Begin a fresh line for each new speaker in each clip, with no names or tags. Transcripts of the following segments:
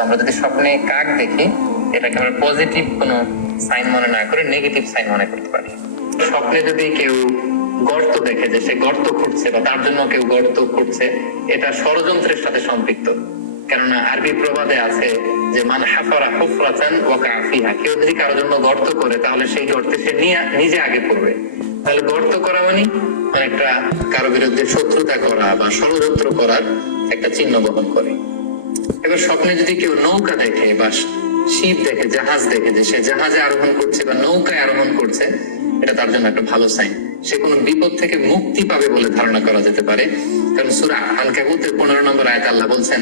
আমরা যদি স্বপ্নে কাক দেখি, এটাকে আমরা পজিটিভ কোনো সাইন মনে না করে নেগেটিভ সাইন মনে করতে পারি। স্বপ্নে যদি কেউ গর্ত দেখে যে সে গর্ত খুঁড়ছে বা তার জন্য কেউ গর্ত খুঁড়ছে, এটা ষড়যন্ত্রের সাথে সম্পৃক্ত। কেননা আরবি প্রবাদে আছে যে, মান হাফারা হুফরাতান ওয়াকা ফিহা। কেউ যদি কারোর জন্য গর্ত করে, তাহলে সেই গর্তে সে নিজে আগে পড়বে। তাহলে গর্ত করা মানে? অনেকটা কারও বিরুদ্ধে শত্রুতা করা বা ষড়যন্ত্র করার একটা চিহ্ন বহন করে। এবার স্বপ্নে যদি কেউ নৌকা দেখে বা শিব দেখে, জাহাজ দেখে যে সে জাহাজে আরোহণ করছে বা নৌকায় আরোহণ করছে, এটা তার জন্য একটা ভালো সাইন সে কোনো বিপদ থেকে মুক্তি পাবে বলে ধারণা করা যেতে পারে। কারণ সুরা পনেরো নম্বর আয়াত আল্লাহ বলছেন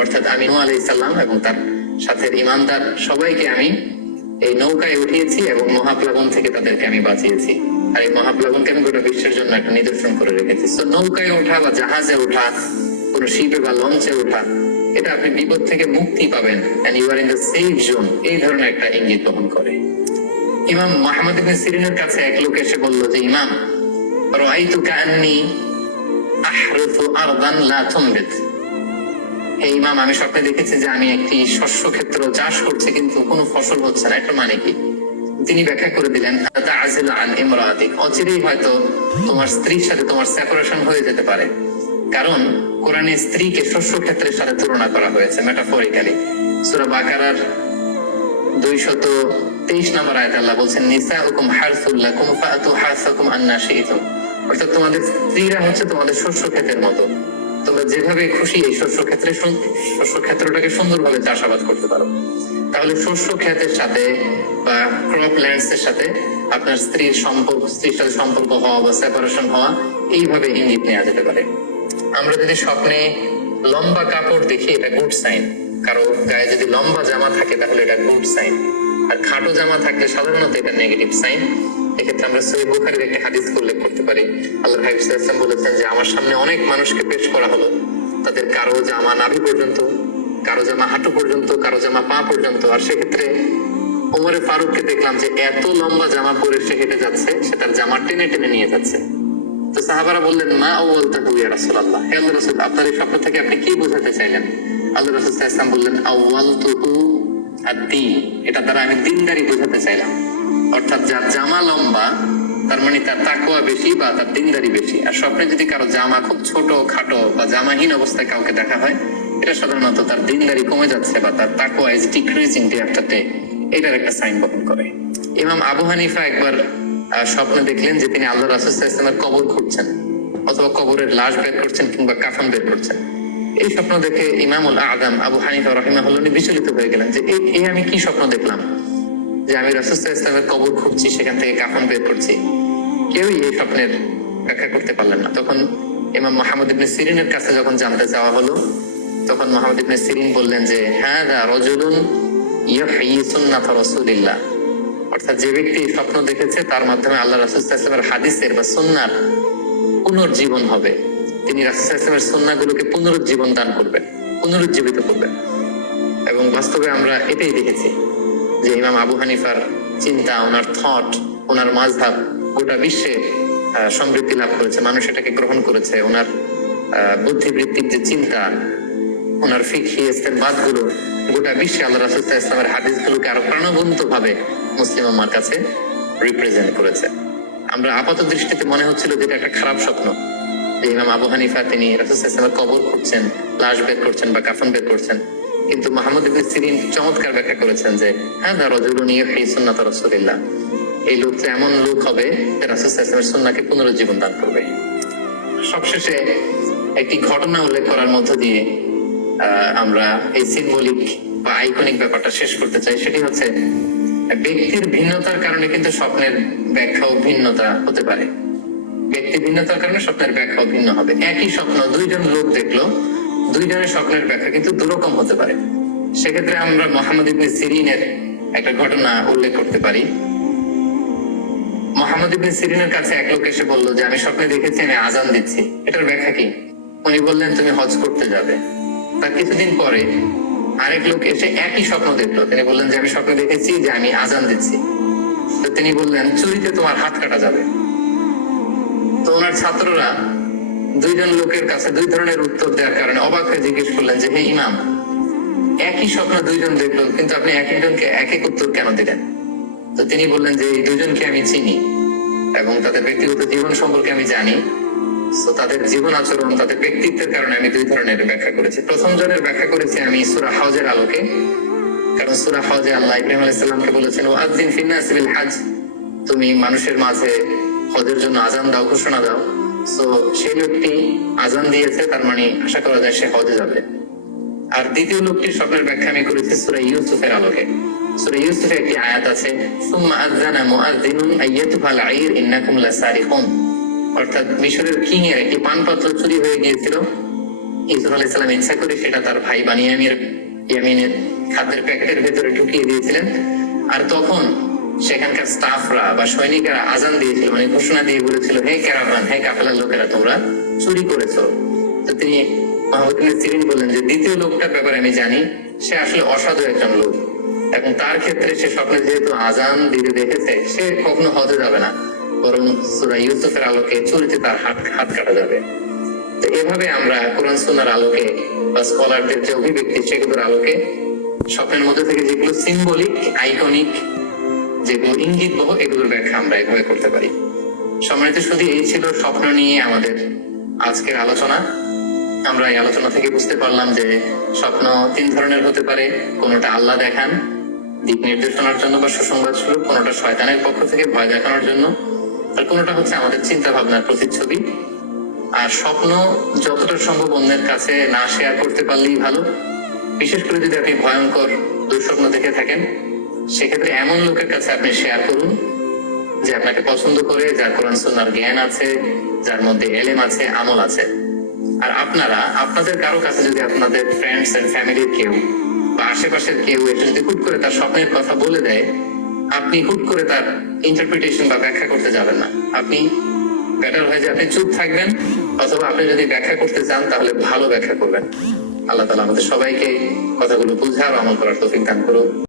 অর্থাৎ আমি এবং তার সাথে ইমানদার সবাইকে আমি এই নৌকায় উঠিয়েছি এবং মহাপ্লাবন থেকে তাদেরকে আমি বাঁচিয়েছি। আর এই আমি গোটা বিশ্বের জন্য একটা নিদর্শন করে তো নৌকায় ওঠা বা জাহাজে ওঠা শিপে বা লঞ্চে ওঠা, এটা আপনি বিপদ থেকে মুক্তি পাবেন and you are in the safe zone এই ধরনের একটা ইঙ্গিত বহন করে। ইমাম মোহাম্মদ ইবনে সিরিনের কাছে এক লোক এসে বলল যে, ইমাম কাআন্নি আরদান লা হে ইমাম, আমি স্বপ্নে দেখেছি যে আমি একটি শস্য ক্ষেত্র চাষ করছি, কিন্তু কোনো ফসল হচ্ছে না। এটা মানে কি? তিনি ব্যাখ্যা করে দিলেন আজিল আন ইমরাতিক। অচিরেই হয়তো তোমার স্ত্রীর সাথে তোমার সেপারেশন হয়ে যেতে পারে। কারণ কোরআনে স্ত্রীকে শস্য ক্ষেত্রের সাথে তুলনা করা হয়েছে মেটাফরিক্যালি সূরা বাকারার দুইশত তেইশ নম্বর আয়াত আল্লাহ বলছেন নিসা হুকুম হারসুল্লাকুম ফাতু হারসাকুম আন্না অর্থাৎ তোমাদের স্ত্রীরা হচ্ছে তোমাদের শস্য ক্ষেতের মতো। তোমরা যেভাবে খুশি এই শস্য ক্ষেত্রে শস্য ক্ষেত্রটাকে সুন্দরভাবে চাষাবাদ করতে পারো। তাহলে শস্য ক্ষেতের সাথে বা ক্রপ ল্যান্ডস এর সাথে আপনার স্ত্রীর সম্পর্ক, স্ত্রীর সাথে সম্পর্ক হওয়া বা সেপারেশন হওয়া এইভাবে ইঙ্গিত নেওয়া যেতে পারে। আমরা যদি স্বপ্নে লম্বা কাপড় দেখি, এটা গুড সাইন কারও গায়ে যদি লম্বা জামা থাকে, তাহলে এটা গুড সাইন আর খাটো জামা থাকলে সাধারণত এটা নেগেটিভ সাইন এক্ষেত্রে আমরা সৈয়দ বুখারির একটি হাদিস উল্লেখ করতে পারি। আল্লাহ হাবিব সাল্লাল্লাহু বলেছেন যে, আমার সামনে অনেক মানুষকে পেশ করা হলো। তাদের কারও জামা নাভি পর্যন্ত, কারও জামা হাঁটু পর্যন্ত, কারও জামা পা পর্যন্ত। আর সেক্ষেত্রে ওমরে ফারুককে দেখলাম যে, এত লম্বা জামা পরে সে হেঁটে যাচ্ছে, সে জামা টেনে টেনে নিয়ে যাচ্ছে। তো সাহাবারা বললেন, মা ও বলতে ইয়া রাসূলুল্লাহ। হে আল্লাহ রাসূল, আপনার এই স্বপ্ন থেকে আপনি কি বোঝাতে চাইলেন? আল্লাহ রাসূল সাল্লাল্লাহু আলাইহি ওয়াসাল্লাম বললেন আউয়ালতুহু আদ-দীন এটা দ্বারা আমি দিনদারি বোঝাতে চাইলাম। অর্থাৎ যার জামা লম্বা, তার মানে তার তাকওয়া বেশি বা তার দিনদারি বেশি। আর স্বপ্নে যদি কারও জামা খুব ছোট, খাটো বা জামাহীন অবস্থায় কাউকে দেখা হয়, এটা সাধারণত তার দিনদারি কমে যাচ্ছে বা তার তাকওয়া is decreasing day after day এটার একটা সাইন বহন করে। ইমাম আবু হানিফা একবার স্বপ্নে দেখলেন যে তিনি আল্লাহ রাসুল ইসলামের কবর খুঁড়ছেন অথবা কবরের লাশ বের করছেন কিংবা কাফন বের করছেন। এই স্বপ্ন দেখে ইমামুল আদম আবু হানিফা রহিমাহুল্লাহ বিচলিত হয়ে গেলেন যে এই আমি কি স্বপ্ন দেখলাম? যে আমি রাসুস্তা ইসলামের কবর খুঁজছি, সেখান থেকে কাফন বের করছি। কেউই এই স্বপ্নের ব্যাখ্যা করতে পারলেন না। তখন ইমাম মাহমুদ ইবনে সিরিনের কাছে যখন জানতে চাওয়া হলো, তখন মাহমুদ ইবনে সিরিন বললেন যে হ্যাঁ দা রজুলুন সুন্নাত রাসূলিল্লাহ। অর্থাৎ যে ব্যক্তি স্বপ্ন দেখেছে, তার মাধ্যমে আল্লাহ রাসূল সাল্লাল্লাহু আলাইহি হাদিসের বা সুন্নার পুনর্জীবন হবে। তিনি রাসূল সাল্লাল্লাহু আলাইহি সুন্নাহগুলোকে পুনরুজ্জীবন দান করবেন, পুনরুজ্জীবিত করবেন। এবং বাস্তবে আমরা এটাই দেখেছি। যে ইমাম আবু হানিফার চিন্তা, ওনার থট ওনার মাঝহাব গোটা বিশ্বে সমৃদ্ধি লাভ করেছে। মানুষ এটাকে গ্রহণ করেছে। ওনার বুদ্ধিবৃত্তিক যে চিন্তা, ওনার ফিকহি বাদগুলো গোটা বিশ্বে আল্লাহ রাসুল্লাহ ইসলামের হাদিসগুলোকে আরও প্রাণবন্ত ভাবে মুসলিম আমার কাছে রিপ্রেজেন্ট করেছে। আমরা আপাত দৃষ্টিতে মনে হচ্ছিল যে এটা একটা খারাপ স্বপ্ন। যে ইমাম আবু হানিফা, তিনি রাসুল্লাহ ইসলামের কবর খুঁজছেন, লাশ বের করছেন বা কাফন বের করছেন। কিন্তু মাহমুদ ইবনে সিরিন চমৎকার ব্যাখ্যা করেছেন যে হ্যাঁ দা রজুলুন ইউহি সুন্নাত রাসূলিল্লাহ। এই লোক যে এমন লোক হবে যে রাসূল ইসলামের সুন্নাহকে পুনরুজ্জীবন দান করবে। সবশেষে একটি ঘটনা উল্লেখ করার মধ্য দিয়ে আমরা এই সিম্বলিক বা আইকনিক ব্যাপারটা শেষ করতে চাই। সেটি হচ্ছে, ব্যক্তির ভিন্নতার কারণে কিন্তু স্বপ্নের ব্যাখ্যাও ভিন্নতা হতে পারে। ব্যক্তি ভিন্নতার কারণে স্বপ্নের ব্যাখ্যাও ভিন্ন হবে। একই স্বপ্ন দুইজন লোক দেখল দুইজনের স্বপ্নের ব্যাখ্যা, কিন্তু দুরকম হতে পারে। সেক্ষেত্রে আমরা মোহাম্মদ ইবনে সিরিনের একটা ঘটনা উল্লেখ করতে পারি। মোহাম্মদ ইবনে সিরিনের কাছে এক লোক এসে বলল যে, আমি স্বপ্নে দেখেছি, আমি আজান দিচ্ছি। এটার ব্যাখ্যা কি? উনি বললেন, তুমি হজ করতে যাবে। তার কিছুদিন পরে আরেক লোক এসে একই স্বপ্ন দেখল। তিনি বললেন যে, আমি স্বপ্নে দেখেছি যে, আমি আজান দিচ্ছি। তো তিনি বললেন, চুরিতে তোমার হাত কাটা যাবে। তো ওনার ছাত্ররা দুইজন লোকের কাছে দুই ধরনের উত্তর দেওয়ার কারণে অবাক হয়ে জিজ্ঞেস করলেন যে, হে ইমাম, একই স্বপ্ন দুইজন দেখল, কিন্তু আপনি এক একজনকে এক এক উত্তর কেন দিলেন? তো তিনি বললেন যে, এই দুজনকে আমি চিনি এবং তাদের ব্যক্তিগত জীবন সম্পর্কে আমি জানি। তো তাদের জীবন আচরণ, তাদের ব্যক্তিত্বের কারণে আমি দুই ধরনের ব্যাখ্যা করেছি। প্রথম জনের ব্যাখ্যা করেছি আমি সুরা হাউজের আলোকে। কারণ সুরা হাউজে আল্লাহ ইব্রাহিম আলাইসাল্লামকে বলেছেন ও আদিন ফিন্নাস বিল হাজ তুমি মানুষের মাঝে হজের জন্য আজান দাও, ঘোষণা দাও। তো সেই লোকটি আজান দিয়েছে, তার মানে আশা করা যায় সে হজে যাবে। আর দ্বিতীয় লোকটির স্বপ্নের ব্যাখ্যা আমি করেছি সুরা ইউসুফের আলোকে। সুরা ইউসুফের একটি আয়াত আছে, সুম্মা আইয়াতুহাল আইর, ইন্নাকুম লাসারিকুন অর্থাৎ মিশরের কিং এর একটি পানপাত্র চুরি হয়ে গিয়েছিল। ইউসুফ আলাইহিস সালাম ইচ্ছা করে সেটা তার ভাই বানিয়ামির ইয়ামিনের খাদ্যের প্যাকেটের ভেতরে ঢুকিয়ে দিয়েছিলেন। আর তখন সেখানকার স্টাফরা বা সৈনিকেরা আজান দিয়েছিল মানে ঘোষণা দিয়ে বলেছিল, হে ক্যারাভান হে কাফেলার লোকেরা, তোমরা চুরি করেছ। তো তিনি মাহমুদিন সিরিন বললেন যে, দ্বিতীয় লোকটার ব্যাপারে আমি জানি, সে আসলে অসাধু একজন লোক এবং তার ক্ষেত্রে সে স্বপ্নে যেহেতু আজান দিতে দেখেছে, সে কখনো হজে যাবে না, বরং সুরা ইউসুফের আলোকে চুরিতে তার হাত হাত কাটা যাবে। তো এভাবে আমরা কোরআন সুনার আলোকে বা স্কলারদের যে অভিব্যক্তি, সেগুলোর আলোকে স্বপ্নের মধ্যে থেকে যেগুলো সিম্বলিক আইকনিক যেগুলো ইঙ্গিত বহ এগুলোর ব্যাখ্যা আমরা এভাবে করতে পারি। সম্মানিত শুধু এই ছিল স্বপ্ন নিয়ে আমাদের আজকের আলোচনা। আমরা এই আলোচনা থেকে বুঝতে পারলাম যে স্বপ্ন তিন ধরনের হতে পারে। কোনোটা আল্লাহ দেখান, দিক নির্দেশনার জন্য বা সুসংবাদ স্বরূপ, কোনোটা শয়তানের পক্ষ থেকে ভয় দেখানোর জন্য, আর কোনোটা হচ্ছে আমাদের চিন্তা ভাবনার প্রতিচ্ছবি। আর স্বপ্ন যতটা সম্ভব অন্যের কাছে না শেয়ার করতে পারলেই ভালো। বিশেষ করে যদি আপনি ভয়ঙ্কর দুঃস্বপ্ন দেখে থাকেন সেক্ষেত্রে এমন লোকের কাছে আপনি শেয়ার করুন যে আপনাকে পছন্দ করে, যার কোরআন সুন্নার জ্ঞান আছে, যার মধ্যে এলেম আছে, আমল আছে। আর আপনারা, আপনাদের কারও কাছে যদি আপনাদের ফ্রেন্ডস এন্ড ফ্যামিলির কেউ বা আশেপাশের কেউ এটা যদি হুট করে তার স্বপ্নের কথা বলে দেয়, আপনি হুট করে তার ইন্টারপ্রিটেশন বা ব্যাখ্যা করতে যাবেন না। আপনি বেটার হয় যে আপনি চুপ থাকবেন, অথবা আপনি যদি ব্যাখ্যা করতে চান, তাহলে ভালো ব্যাখ্যা করবেন। আল্লাহ তালা আমাদের সবাইকে কথাগুলো বুঝে আর আমল করার তৌফিক দান করুন